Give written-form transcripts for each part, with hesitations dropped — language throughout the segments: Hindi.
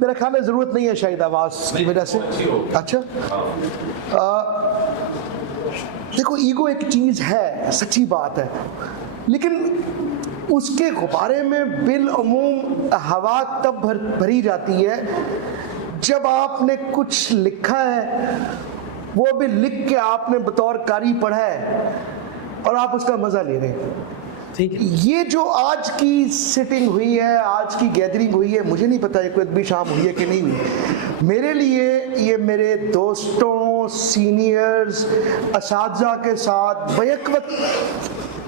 मेरा ख्याल है ज़रूरत नहीं है शायद आवाज़ की वजह से। अच्छा, देखो ईगो एक चीज़ है, सच्ची बात है, लेकिन उसके गुब्बारे में बिलअमूम हवा तब भरी जाती है जब आपने कुछ लिखा है, वो भी लिख के आपने बतौर कारी पढ़ा है और आप उसका मज़ा ले रहे हैं। ठीक है, ये जो आज की सिटिंग हुई है, आज की गैदरिंग हुई है, मुझे नहीं पता ये कोई भी शाम हुई है कि नहीं हुई। मेरे लिए ये मेरे दोस्तों, सीनियर्स, असातिज़ा के साथ बैक वक्त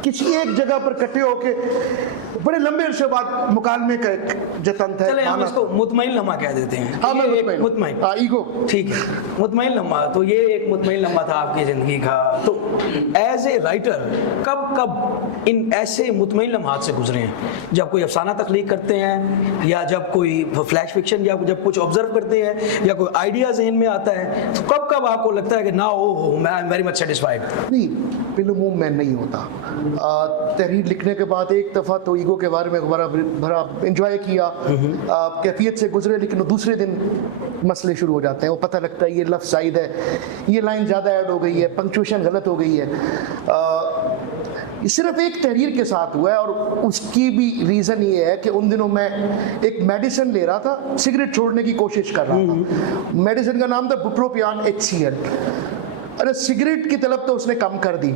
किसी एक जगह पर इकट्ठे होके बड़े लंबे अरसे बाद मुकालमे का एक जतन था। चले हम इसको मुतमईन लम्हा कह देते हैं। हाँ, ये एक मुतमईन, ईगो, ठीक है, मुतमईन लम्हा। तो ये एक मुतमईन लम्हा था आपकी ज़िंदगी का। तो एज ए राइटर कब कब इन ऐसे मुतमईन लम्हात से गुजरे हैं, जब कोई अफसाना तख्लीक करते हैं, या जब कोई फ्लैश फिक्शन, या जब कुछ ऑब्जर्व करते हैं, या कोई आइडिया जहन में आता है, तो कब कब आपको लगता है कि ना ओ मैं I am very much satisfied? नहीं, बिल्कुल मैं नहीं होता। तहरीर लिखने के बाद एक दफ़ा तो ईगो के बारे में भरा इंजॉय किया, कैफियत से गुजरे, लेकिन दूसरे दिन मसले शुरू हो जाते हैं। वो पता लगता है ये लफ्ज़ ज़ायद है, ये लाइन ज़्यादा ऐड हो गई है, पंक्चुएशन गलत हो गई है। सिर्फ एक तहरीर के साथ हुआ है, और उसकी भी रीज़न ये है कि उन दिनों मैं एक मेडिसिन ले रहा था, सिगरेट छोड़ने की कोशिश कर रहा था। मेडिसिन का नाम था बुप्रोपियान HCl। अरे सिगरेट की तलब तो उसने कम कर दी,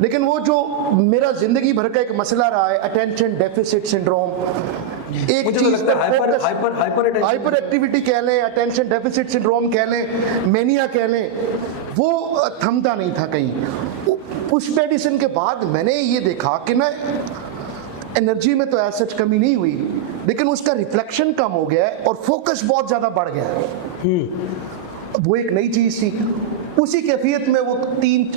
लेकिन वो जो मेरा जिंदगी भर का एक मसला रहा है, अटेंशन डेफिसिट सिंड्रोम, एक चीज पर हाइपर एक्टिविटी कह लें, अटेंशन डेफिसिट सिंड्रोम कह लें, मेनिया कह लें, वो थमता नहीं था कहीं। उस मेडिसिन के बाद मैंने ये देखा कि ना एनर्जी में तो ऐसा कमी नहीं हुई, लेकिन उसका रिफ्लेक्शन कम हो गया है और फोकस बहुत ज़्यादा बढ़ गया है। वो एक नई चीज़ थी। उसी कैफियत में वो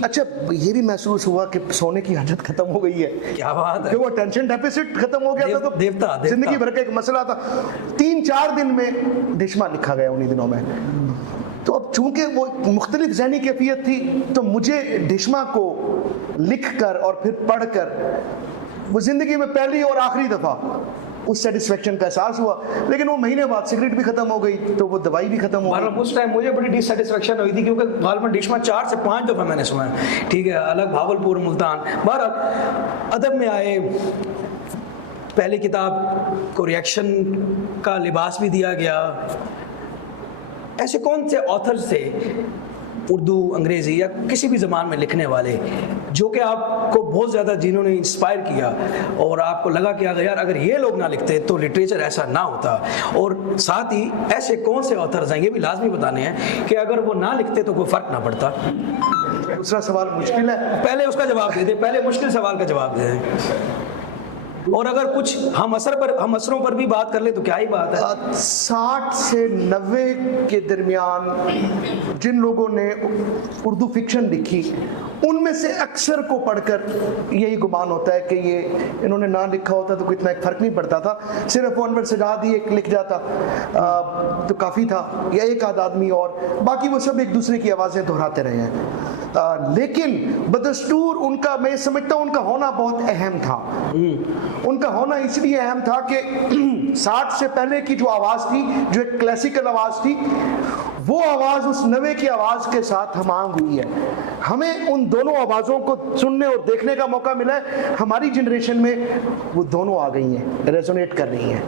अच्छा ये भी महसूस हुआ कि सोने की आदत खत्म हो गई है। क्या बात है, कि वो टेंशन डेफिसिट खत्म हो गया था, तो देवता जिंदगी भर का एक मसला था। 3-4 दिन में डिश्मा लिखा गया उन्हीं दिनों में। तो अब चूंकि वो मुख्तलिफ ज़हनी कैफियत थी, तो मुझे डिश्मा को लिख कर और फिर पढ़ कर वो ज़िंदगी में पहली और आखिरी दफ़ा उस सेटिस्फेक्शन का एहसास हुआ। लेकिन वो महीने बाद सिगरेट भी खत्म हो गई, तो वो दवाई भी खत्म हो गई। उस टाइम मुझे बड़ी डिससेटिस्फेक्शन हुई थी, क्योंकि गालबन डिश्मा 4 से 5 दफ़ा मैंने सुना है, ठीक है, अलग भावलपुर, मुल्तान। बहरहाल अदब में आए, पहली किताब को रिएक्शन का लिबास भी दिया गया। ऐसे कौन से ऑथर्स थे, उर्दू, अंग्रेज़ी या किसी भी ज़बान में लिखने वाले, जो कि आपको बहुत ज़्यादा, जिन्होंने इंस्पायर किया और आपको लगा कि अगर यार अगर ये लोग ना लिखते तो लिटरेचर ऐसा ना होता? और साथ ही ऐसे कौन से ऑथर्स हैं, ये भी लाजमी बताने हैं, कि अगर वो ना लिखते तो कोई फ़र्क ना पड़ता? दूसरा सवाल मुश्किल है, पहले उसका जवाब दे दें, पहले मुश्किल सवाल का जवाब दे दें। और अगर कुछ हम असरों पर भी बात कर ले तो क्या ही बात है। 60 से 90 के दरमियान जिन लोगों ने उर्दू फिक्शन लिखी, उनमें से अक्सर को पढ़कर यही गुमान होता है कि ये इन्होंने ना लिखा होता तो कोई इतना फ़र्क नहीं पड़ता था, सिर्फ अनवर सजाद ही एक लिख जाता तो काफ़ी था, या एक आध आदमी, और बाकी वो सब एक दूसरे की आवाज़ें दोहराते रहे हैं। लेकिन बदस्तूर उनका, मैं समझता हूँ उनका होना बहुत अहम था। उनका होना इसलिए अहम था कि 60 से पहले की जो आवाज़ थी, जो एक क्लासिकल आवाज़ थी, वो आवाज़ उस नवे की आवाज़ के साथ हमांग हुई है। हमें उन दोनों आवाज़ों को सुनने और देखने का मौका मिला है। हमारी जनरेशन में वो दोनों आ गई हैं, रेजोनेट कर रही हैं।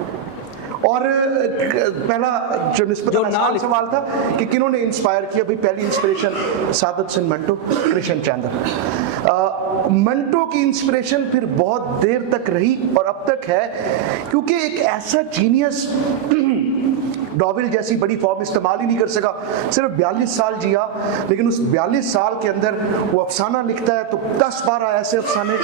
और पहला जो निस्बतन आसान सवाल था कि किन्होंने इंस्पायर किया, भाई पहली इंस्पिरेशन सादत सिंह मंटो, कृष्ण चंद्र। मंटो की इंस्पिरेशन फिर बहुत देर तक रही और अब तक है, क्योंकि एक ऐसा जीनियस डॉवेल जैसी बड़ी फॉर्म इस्तेमाल ही नहीं कर सका, सिर्फ 42 साल जिया, लेकिन उस 42 साल के अंदर वो अफसाना लिखता है तो 10-12 ऐसे अफसाने,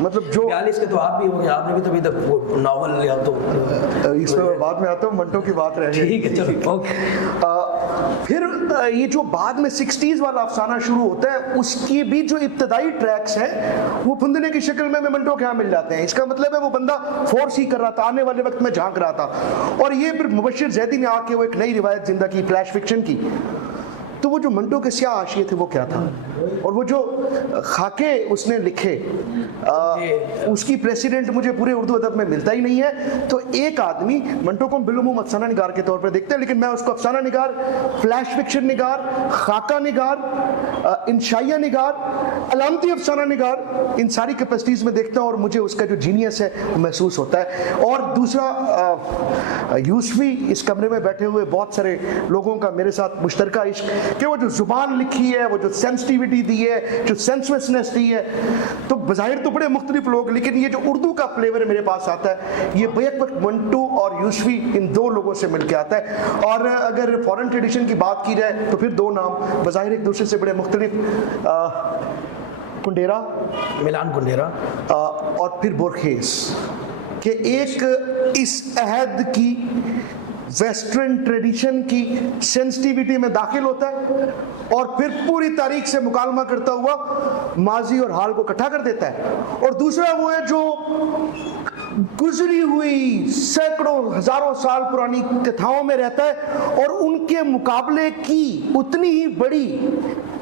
मतलब जो 42 के तो आप भी हो गए, आपने भी तो अभी तक वो नॉवल या तो इसमें बाद में आता हूँ, मंटो की बात रह गई, ठीक है चलो ओके। फिर ये जो बाद में 60s वाला अफसाना शुरू होता है, उसकी भी जो इब्तदाई ट्रैक्स हैं वो फुंदने की शक्ल में मंटो के यहाँ मिल जाते हैं। इसका मतलब है वो बंदा फोर्स ही कर रहा था, आने वाले वक्त में झांक रहा था, और ये फिर मुबश्शिर ज़ैदी ने आके वो एक नई रिवायत जिंदा की, फ्लैश फिक्शन की। तो वो जो मंटो के स्याह हाशिए थे वो क्या था, और वो जो खाके उसने लिखे उसकी प्रेसिडेंट मुझे पूरे उर्दू अदब में मिलता ही नहीं है। तो एक आदमी, मंटो को हम बिलुमूम अफसाना निगार के तौर पर देखते हैं, लेकिन मैं उसको अफसाना निगार, फ्लैश फिक्शन निगार, खाका निगार, इंशाइया निगार, अलामती अफसाना निगार, इन सारी कैपेसिटीज़ में देखता हूँ और मुझे उसका जो जीनियस है वो महसूस होता है। और दूसरा, यूसुफी इस कमरे में बैठे हुए बहुत सारे लोगों का मेरे साथ मुश्तरका इश्क कि वो जो जुबान लिखी है, वो जो सेंसिटिविटी दी है, जो सेंसलेसनेस दी है, तो बज़ाहिर तो बड़े मुख्तलिफ लोग, लेकिन ये जो उर्दू का फ्लेवर मेरे पास आता है ये बैक वक्त मंटो और यूसुफी इन दो लोगों से मिलकर आता है। और अगर फॉरेन ट्रेडिशन की बात की जाए तो फिर दो नाम बज़ाहिर एक दूसरे से बड़े मुख्तलिफ, कुंडेरा, मिलान कुंडेरा और फिर बोर्खेस, कि एक इस अहद की वेस्टर्न ट्रेडिशन की सेंसिटिविटी में दाखिल होता है और फिर पूरी तारीख से मुकालमा करता हुआ माजी और हाल को इकट्ठा कर देता है। और दूसरा वो है जो गुजरी हुई सैकड़ों हजारों साल पुरानी कथाओं में रहता है और उनके मुकाबले की उतनी ही बड़ी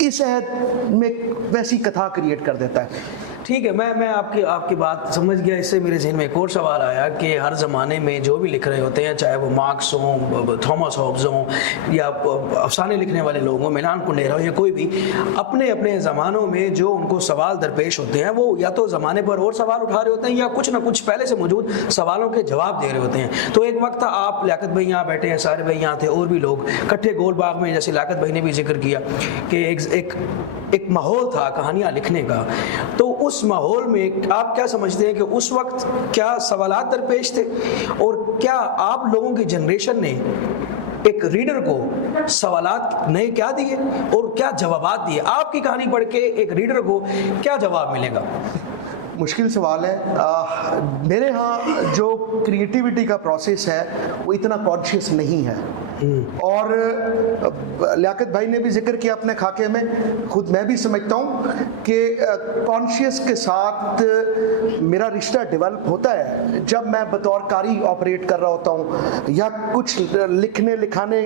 इस अहद में वैसी कथा क्रिएट कर देता है। ठीक है, मैं आपकी बात समझ गया। इससे मेरे जहन में एक और सवाल आया कि हर ज़माने में जो भी लिख रहे होते हैं, चाहे वो मार्क्स हों, थॉमस हॉब्स हों, या अफसाने लिखने वाले लोग हों, मिलान कुंडेरा हो, या कोई भी, अपने अपने ज़मानों में जो उनको सवाल दरपेश होते हैं वो या तो ज़माने पर और सवाल उठा रहे होते हैं या कुछ ना कुछ पहले से मौजूद सवालों के जवाब दे रहे होते हैं। तो एक वक्त था, आप लियाकत भाई यहाँ बैठे हैं, सारे भाई यहाँ थे, और भी लोग इकट्ठे गोल बाग में, जैसे लियाकत भाई ने भी जिक्र किया कि एक माहौल था कहानियाँ लिखने का। तो उस माहौल में आप क्या समझते हैं कि उस वक्त क्या सवालात दरपेश थे, और क्या आप लोगों की जनरेशन ने एक रीडर को सवालात नए क्या दिए और क्या जवाबात दिए? आपकी कहानी पढ़ के एक रीडर को क्या जवाब मिलेगा? मुश्किल सवाल है। मेरे यहाँ जो क्रिएटिविटी का प्रोसेस है वो इतना कॉन्शियस नहीं है, और लियाकत भाई ने भी जिक्र किया अपने खाके में, खुद मैं भी समझता हूँ कि कॉन्शियस के साथ मेरा रिश्ता डेवलप होता है जब मैं बतौर कारी ऑपरेट कर रहा होता हूँ, या कुछ लिखने लिखाने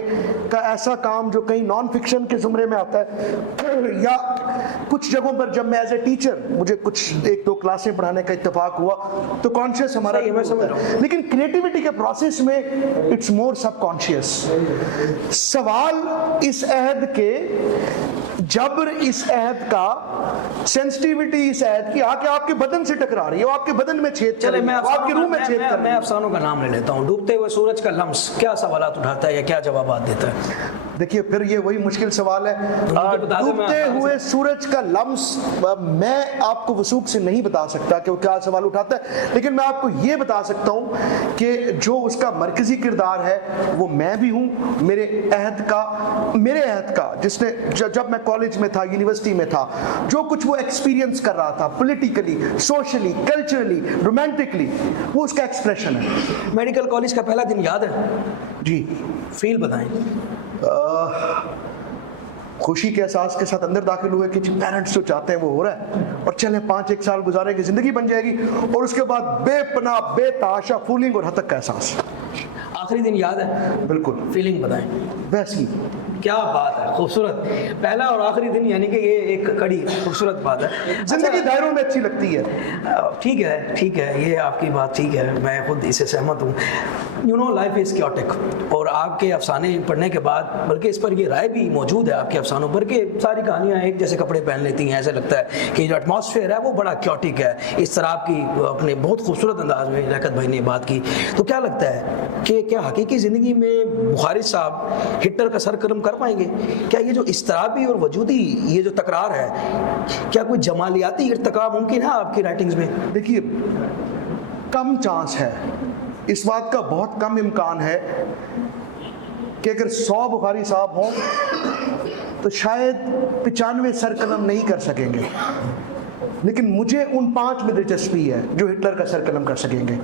का ऐसा काम जो कहीं नॉन फिक्शन के ज़ुमरे में आता है, या कुछ जगहों पर जब मैं एज ए टीचर मुझे कुछ एक दो क्लासें पढ़ाने का इत्तेफाक हुआ तो कॉन्शियस हमारा लेकिन क्रिएटिविटी के प्रोसेस में इट्स मोर सबकॉन्शियस। सवाल इस अहद के, जबर इस अहद का, सेंसिटिविटी इस अहद की आके आपके बदन से टकरा रही है, वो आपके बदन में छेद कर रही है, आपके रूह में छेद कर रही है। मैं अफसानों का नाम ले लेता हूँ। डूबते हुए सूरज का लम्स क्या सवालात उठाता है या क्या जवाबात देता है? देखिए, फिर ये वही मुश्किल सवाल है। डूबते हुए सूरज का लम्स मैं आपको वसूख से नहीं बता सकता कि वो क्या सवाल उठाता है, लेकिन मैं आपको ये बता सकता हूँ कि जो उसका मरकजी किरदार है वो मैं भी हूँ, मेरे अहद का जिसने जब मैं कॉलेज में था, यूनिवर्सिटी में था, जो कुछ वो एक्सपीरियंस कर रहा था पॉलिटिकली, सोशली, कल्चरली, रोमांटिकली, वो उसका एक्सप्रेशन है। मेडिकल कॉलेज का पहला दिन याद है जी? फील बताएं। खुशी के एहसास के साथ अंदर दाखिल हुए कि पेरेंट्स जो चाहते हैं वो हो रहा है, और चले 5-1 साल गुजारेंगे, जिंदगी बन जाएगी, और उसके बाद बेपनाह बेताशा फूलिंग और हतक का एहसास। आखिरी दिन याद है? बिल्कुल। फीलिंग बताएं। वैसी। क्या बात है, खूबसूरत। पहला और आखिरी दिन, यानी कि ये एक कड़ी खूबसूरत बात है। जिंदगी दायरों में अच्छी लगती है। ठीक है, ये आपकी बात ठीक है, मैं खुद इससे सहमत हूँ। You know, life is chaotic, और आपके अफसाने पढ़ने के बाद, बल्कि इस पर ये राय भी मौजूद है आपके अफसानों पर कि सारी कहानियाँ एक जैसे कपड़े पहन लेती हैं। ऐसा लगता है कि जो एटमॉस्फेयर है वो बड़ा क्योटिक है। इस तरह आपकी अपने बहुत खूबसूरत अंदाज में लियाकत भाई ने बात की। तो क्या लगता है कि क्या हकीकी ज़िंदगी में बुखारी साहब हिटलर का सरकलम कर पाएंगे? क्या ये जो इस्तराबी और वजूदी ये जो तकरार है, क्या कोई जमालियाती इर्तिका मुमकिन है आपकी राइटिंग्स में? देखिए, कम चांस है, इस बात का बहुत कम इम्कान है कि अगर 100 बुखारी साहब हों तो शायद 95 सरकलम नहीं कर सकेंगे, लेकिन मुझे उन 5 में दिलचस्पी है जो हिटलर का सरकलम कर सकेंगे।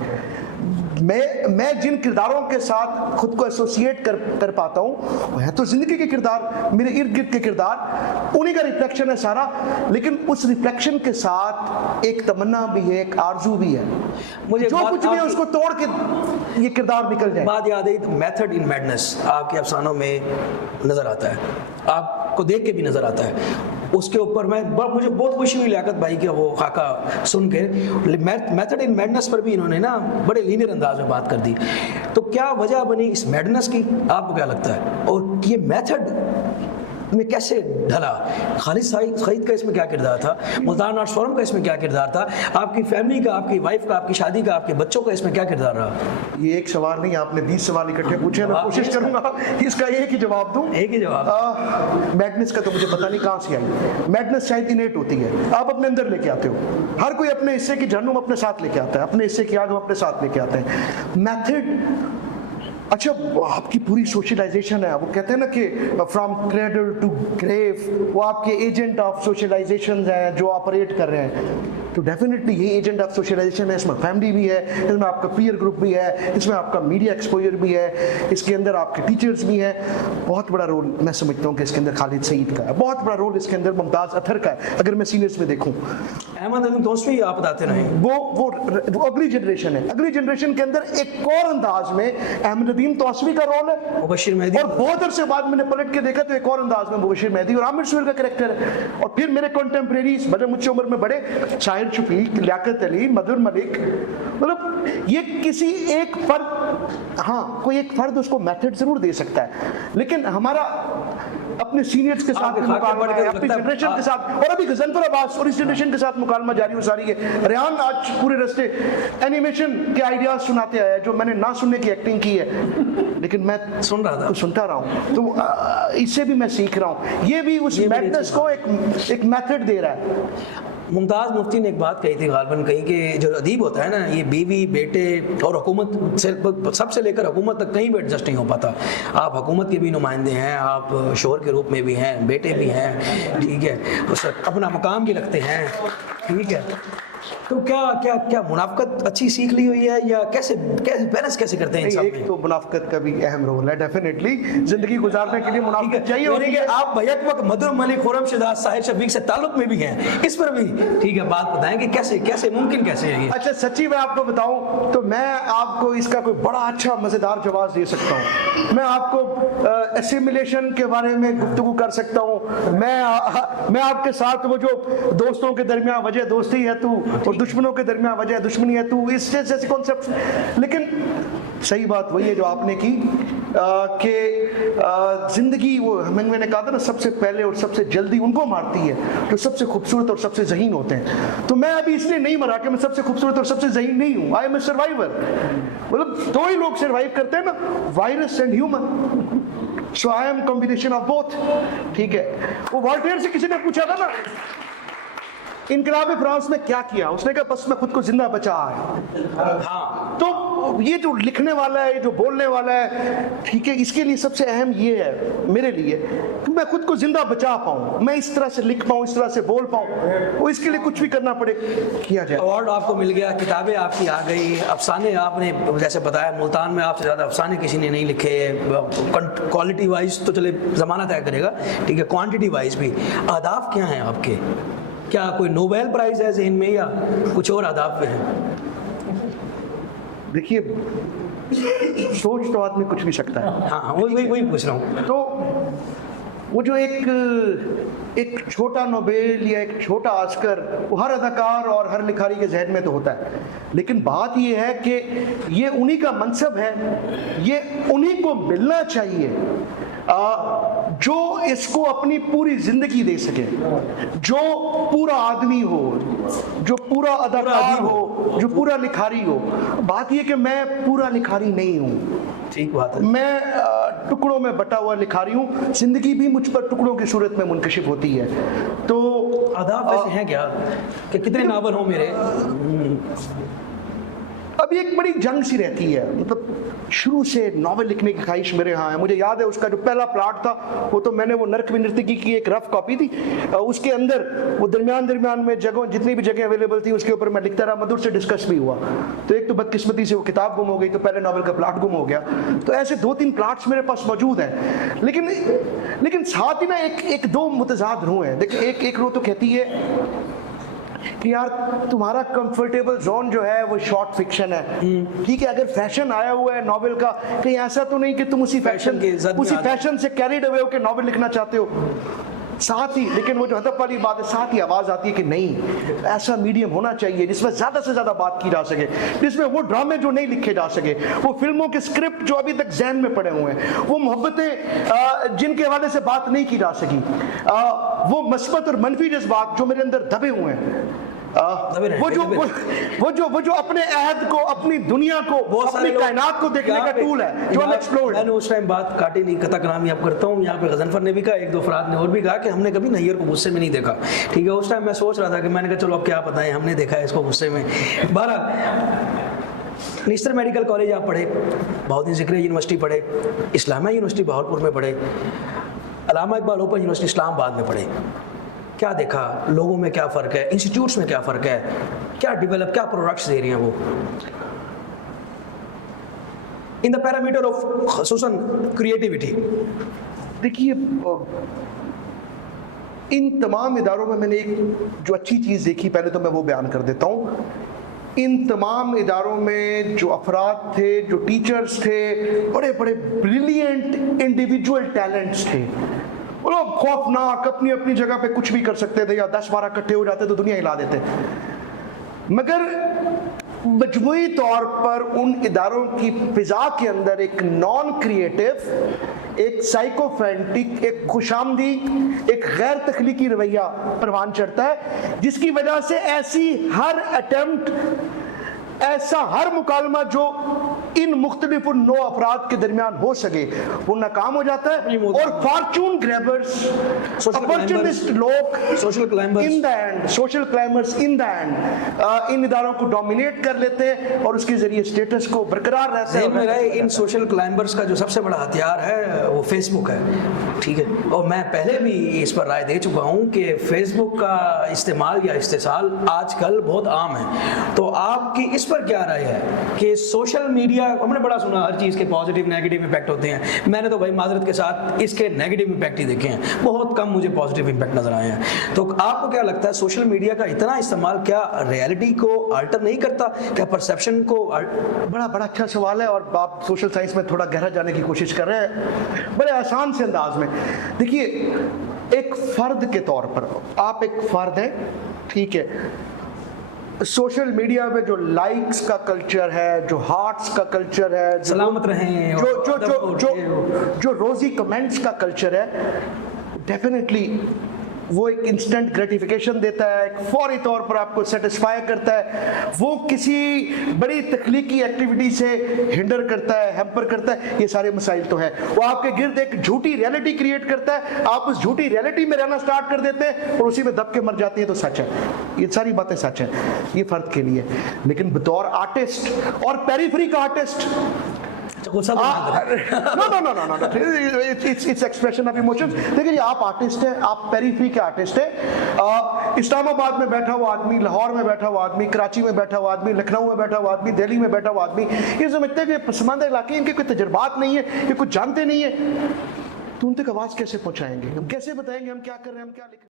मैं जिन किरदारों के साथ खुद को एसोसिएट कर पाता हूँ वो है तो जिंदगी के किरदार, मेरे इर्द गिर्द के किरदार, उन्हीं का रिफ्लेक्शन है सारा, लेकिन उस रिफ्लेक्शन के साथ एक तमन्ना भी है, एक आरजू भी है, मुझे जो कुछ भी है उसको तोड़ के ये किरदार निकल जाए। बात याद आई, मेथड इन मैडनेस आपके अफसानों में नजर आता है। आप आपको देख के भी नज़र आता है। उसके ऊपर मुझे बहुत खुशी हुई लियाकत भाई के वो खाका सुन के। मेथड इन मैडनेस पर भी इन्होंने ना बड़े लीनियर अंदाज में बात कर दी। तो क्या वजह बनी इस मैडनेस की, आपको क्या लगता है? और ये मेथड में कैसे ढला? खालिद सईद का इसमें क्या किरदार था? मुल्तान आर्ट्स फोरम का इसमें क्या किरदार था? आपकी फैमिली का, आपकी वाइफ का, आपकी शादी का, आपके बच्चों का इसमें क्या किरदार रहा? ये एक सवाल नहीं, आपने 20 सवाल इकट्ठे पूछे। मैं कोशिश करूंगा इसका एक ही जवाब दूं। एक ही जवाब। मैडनेस का तो मुझे पता नहीं कहाँ से आई। मैडनेस शायद इनेट होती है, आप अपने अंदर लेके आते हो। हर कोई अपने हिस्से की जहन्नुम अपने साथ लेके आता है, अपने हिस्से की आग हम अपने साथ लेके आते हैं। मेथड, अच्छा आपकी पूरी सोशलाइजेशन है, वो कहते हैं ना कि फ्रॉम क्रेडल टू ग्रेव, वो आपके एजेंट ऑफ सोशलाइजेशन हैं जो ऑपरेट कर रहे हैं। तो डेफिनेटली ये एजेंट ऑफ सोशलाइजेशन है। इसमें फैमिली भी है, इसमें आपका पीयर ग्रुप भी है, इसमें आपका मीडिया एक्सपोजर भी है, इसके अंदर आपके टीचर्स भी हैं। बहुत बड़ा रोल मैं समझता हूँ कि इसके अंदर खालिद सईद का है, बहुत बड़ा रोल इसके अंदर मुमताज़ अतर का है। अगर मैं सीनियर्स में देखूँ, अहमद अदीम तौसवी आप बताते रहे, वो अगली जनरेशन है। अगली जनरेशन के अंदर एक और अंदाज में अहमद अदीम तौसवी का रोल है, मुबशिर मेहदी, और बहुत अरसे बाद मैंने पलट के देखा तो एक और अंदाज में मुबशिर मेहदी और आमिर सुहेल का कैरेक्टर है। और फिर मेरे कंटेम्प्रेरीज, मतलब मुझसे उम्र में बड़े, शाहिर शफीक, लियाकत अली, मधुर मलिक, मतलब ये किसी एक फर्द, हाँ कोई एक फर्द उसको मेथड जरूर दे सकता है, लेकिन हमारा अपने सीनियर्स के साथ मुकालमा है, अपनी जनरेशन के साथ, और अभी गजनफर अब्बास और इस जनरेशन के साथ मुकालमा जारी हो सारी है। रेहान आज पूरे रास्ते एनिमेशन के आइडियाज सुनाते आया, जो मैंने ना सुनने की एक्टिंग की है, लेकिन मैं सुन रहा था, सुनता रहा हूँ, तो इससे भी मैं सीख रहा हूँ। ये भी उस मैडनेस को एक मेथड दे रहा है। मुमताज़ मुफ्ती ने एक बात कही थी गालबन, कहीं कि जो अदीब होता है ना, ये बीवी, बेटे और हुकूमत से, सबसे लेकर हुकूमत तक कहीं भी एडजस्ट नहीं हो पाता। आप हुकूमत के भी नुमाइंदे हैं, आप शोहर के रूप में भी हैं, बेटे भी हैं, ठीक है, अपना मकाम भी रखते हैं, ठीक है। तो क्या क्या क्या मुनाफकत अच्छी सीख ली हुई है, या कैसे बैलेंस कैसे करते हैं? एक तो मुनाफकत का भी अहम रोल है, डेफिनेटली जिंदगी गुजारने के लिए मुनाफकत चाहिए। और कि आप भैया वक्त मधुर मलिक, खुर्रम शहजाद, साहिर शफीक से ताल्लुक में भी हैं, इस पर भी ठीक है बात बताएं कि कैसे कैसे मुमकिन कैसे है ये? अच्छा सच्ची मैं आपको बताऊं तो मैं आपको इसका कोई बड़ा अच्छा मजेदार जवाब दे सकता हूं। मैं आपको एसिमिलेशन के बारे में गुफ्तगू कर सकता हूं। मैं आपके साथ वो जो दोस्तों के दरमियान वजह दोस्ती है तू और दुश्मनों के दरमियान वजह दुश्मनी है तू, इस जैसे कॉन्सेप्ट, लेकिन सही बात वही है जो आपने की कि जिंदगी, वो मैंने कहा था ना, सबसे पहले और सबसे जल्दी उनको मारती है जो सबसे खूबसूरत और सबसे ज़हीन होते हैं। तो मैं अभी इसलिए नहीं मरा कि मैं सबसे खूबसूरत और सबसे ज़हीन नहीं हूँ। I am a survivor. मतलब दो ही लोग सर्वाइव करते हैं ना, virus and human. So I am combination of both, ठीक है। वो वॉल्टेयर से किसी ने पूछा था ना, इनकलाब फ्रांस में क्या किया, उसने कहा बस मैं खुद को जिंदा बचा है। हाँ, तो ये जो लिखने वाला है, ये जो बोलने वाला है, ठीक है, इसके लिए सबसे अहम ये है मेरे लिए कि मैं खुद को जिंदा बचा पाऊँ, मैं इस तरह से लिख पाऊँ, इस तरह से बोल पाऊँ, वो इसके लिए कुछ भी करना पड़े किया जाए। अवार्ड आपको मिल गया, किताबें आपकी आ गई, अफसाने आपने जैसे बताया, मुल्तान में आपसे ज़्यादा अफसाने किसी ने नहीं लिखे। क्वालिटी वाइज तो चले ज़माना तय करेगा, ठीक है, क्वान्टिटी वाइज भी। अहदाफ क्या हैं आपके? क्या कोई नोबेल प्राइज है जहन में, या कुछ और अहदाफ पे है? देखिए, सोच तो आदमी कुछ भी सकता है। हाँ, वही पूछ रहा हूँ। तो वो जो एक छोटा नोबेल या एक छोटा ऑस्कर, वो हर अदाकार और हर लिखारी के जहन में तो होता है, लेकिन बात ये है कि ये उन्हीं का मनसब है, ये उन्हीं को मिलना चाहिए जो इसको अपनी पूरी जिंदगी दे सके, जो पूरा आदमी हो, जो पूरा अदाकार हो, जो पूरा लिखारी हो। बात यह कि मैं पूरा लिखारी नहीं हूँ, ठीक बात है, मैं टुकड़ों में बटा हुआ लिखारी हूँ। जिंदगी भी मुझ पर टुकड़ों की सूरत में मुनकशिफ होती है। तो अहदाफ ऐसे हैं क्या कि कितने नावल हो मेरे? अभी एक बड़ी जंग सी रहती है, मतलब शुरू से नावल लिखने की ख्वाहिश मेरे यहाँ है। मुझे याद है उसका जो पहला प्लाट था, वो तो मैंने वो नर्क विनर्तकी की एक रफ कॉपी थी, उसके अंदर वो दरमियान में जगह, जितनी भी जगह अवेलेबल थी उसके ऊपर मैं लिखता रहा। मधुर से डिस्कस भी हुआ, तो एक तो बदकिस्मती से वो किताब गुम हो गई, तो पहले नावल का प्लाट गुम हो गया। तो ऐसे 2-3 प्लाट्स मेरे पास मौजूद हैं, लेकिन साथ ही ना एक दो मुतजाद रूह हैं। देखिए, एक रूह तो कहती है कि यार तुम्हारा कंफर्टेबल जोन जो है वो शॉर्ट फिक्शन है। ठीक है, अगर फैशन आया हुआ है नॉवेल का, कहीं ऐसा तो नहीं कि तुम उसी फैशन के जद में उसी आ जाओ। फैशन से कैरिड अवे होकर नॉवेल लिखना चाहते हो। साथ ही लेकिन वो जो हदफ वाली बात है, साथ ही आवाज आती है कि नहीं, ऐसा मीडियम होना चाहिए जिसमें ज्यादा से ज्यादा बात की जा सके, जिसमें वो ड्रामे जो नहीं लिखे जा सके, वो फिल्मों के स्क्रिप्ट जो अभी तक जहन में पड़े हुए हैं, वो मोहब्बतें जिनके हवाले से बात नहीं की जा सकी, वो मस्बत और मनफी जज्बात जो मेरे अंदर दबे हुए हैं, वो जो अपने अहद को, अपनी दुनिया को, अपनी कायनात को देखने का टूल है जो अनएक्सप्लोर्ड है। मैंने उस टाइम बात काटी नहीं, कथा कलामी अब करता हूँ। यहाँ पे गजनफर ने भी कहा, एक दो अफराद ने और भी कहा कि हमने कभी नैयर को गुस्से में नहीं देखा। ठीक है, उस टाइम मैं सोच रहा था कि मैंने कहा चलो अब क्या पता है, हमने देखा है इसको गुस्से में। बहरहाल निस्तर मेडिकल कॉलेज आप पढ़े, बहाउद्दीन ज़िक्रिया यूनिवर्सिटी पढ़े, इस्लामिया यूनिवर्सिटी बहावलपुर में पढ़े, अल्लामा इकबाल ओपन यूनिवर्सिटी इस्लामाबाद में पढ़े। क्या देखा, लोगों में क्या फ़र्क है, इंस्टीट्यूट्स में क्या फ़र्क है, क्या डेवलप, क्या प्रोडक्ट्स दे रही हैं वो, इन द पैरामीटर ऑफ खुसूसन क्रिएटिविटी। देखिए, इन तमाम इदारों में मैंने एक जो अच्छी चीज़ देखी, पहले तो मैं वो बयान कर देता हूँ। इन तमाम इदारों में जो अफराद थे, जो टीचर्स थे, बड़े बड़े ब्रिलियंट इंडिविजुअल टैलेंट्स थे। वो लोग खौफनाक अपनी अपनी जगह पे कुछ भी कर सकते थे, या 10-12 इकट्ठे हो जाते तो दुनिया हिला देते। मगर मजमूई तौर पर उन इदारों की फिजा के अंदर एक नॉन क्रिएटिव, एक साइकोफ्रेंटिक, एक खुशामदी, एक गैर तख्लीकी रवैया परवान चढ़ता है, जिसकी वजह से ऐसी हर अटेम्प्ट, ऐसा हर मुकालमा जो इन मुख्तलिफ नौ अफराद के दरमियान हो सके वो नाकाम हो जाता है। और फॉर्चून ग्रैबर्स, अपॉर्चुनिस्ट लोग, social climbers in the and in इदारों को डोमिनेट कर लेते हैं और उसके जरिए स्टेटस को बरकरार रहता है। इन सोशल क्लाइंबर्स का जो सबसे बड़ा हथियार है वो फेसबुक है। ठीक है, और मैं पहले भी इस पर राय दे चुका हूँ कि फेसबुक का इस्तेमाल या इस्तेसाल आजकल बहुत आम है। तो आपकी इस पर क्या राय है कि सोशल मीडिया, हमने बड़ा सुना हर चीज़ के पॉजिटिव नेगेटिव इम्पैक्ट होते हैं, मैंने तो भाई माजरत के साथ इसके नेगेटिव इम्पैक्ट ही देखे हैं, बहुत कम मुझे पॉजिटिव इम्पैक्ट नजर आए हैं। तो आपको क्या लगता है, सोशल मीडिया का इतना इस्तेमाल क्या रियलिटी को अल्टर नहीं करता, क्या परसेप्शन को? बड़ा अच्छा सवाल है, और आप सोशल साइंस में थोड़ा गहरा जाने की कोशिश कर रहे हैं बड़े आसान से अंदाज में। देखिए, एक फर्द के तौर पर आप एक फर्द हैं, ठीक है, सोशल मीडिया पे जो लाइक्स का कल्चर है, जो हार्ट्स का कल्चर है, सलामत रहें, जो रोजी कमेंट्स का कल्चर है, डेफिनेटली वो एक इंस्टेंट ग्रेटिफिकेशन देता है, एक फौरी तौर पर आपको सेटिस्फाई करता है, वो किसी बड़ी तख्लीकी एक्टिविटी से हिंडर करता है, हैम्पर करता है। ये सारे मसाइल तो है। वो आपके गिर्द एक झूठी रियलिटी क्रिएट करता है, आप उस झूठी रियलिटी में रहना स्टार्ट कर देते हैं और उसी में दब के मर जाती है। तो सच है, ये सारी बातें सच हैं, ये फर्द के लिए। लेकिन बतौर आर्टिस्ट और पेरिफेरी का artist, its expression of emotions. देखिए, आप आर्टिस्ट हैं, आप पेरिफेरी के आर्टिस्ट हैं। इस्लामाबाद में बैठा हुआ आदमी, लाहौर में बैठा हुआ आदमी, कराची में बैठा हुआ आदमी, लखनऊ में बैठा हुआ आदमी, दिल्ली में बैठा हुआ आदमी, ये समझते हैं कि पसमानदा इलाके, इनके कोई तजुर्बात नहीं है, ये कुछ जानते नहीं है, तो उन तक आवाज कैसे पहुंचाएंगे, हम कैसे बताएंगे हम क्या कर रहे हैं, हम क्या लिख रहे हैं।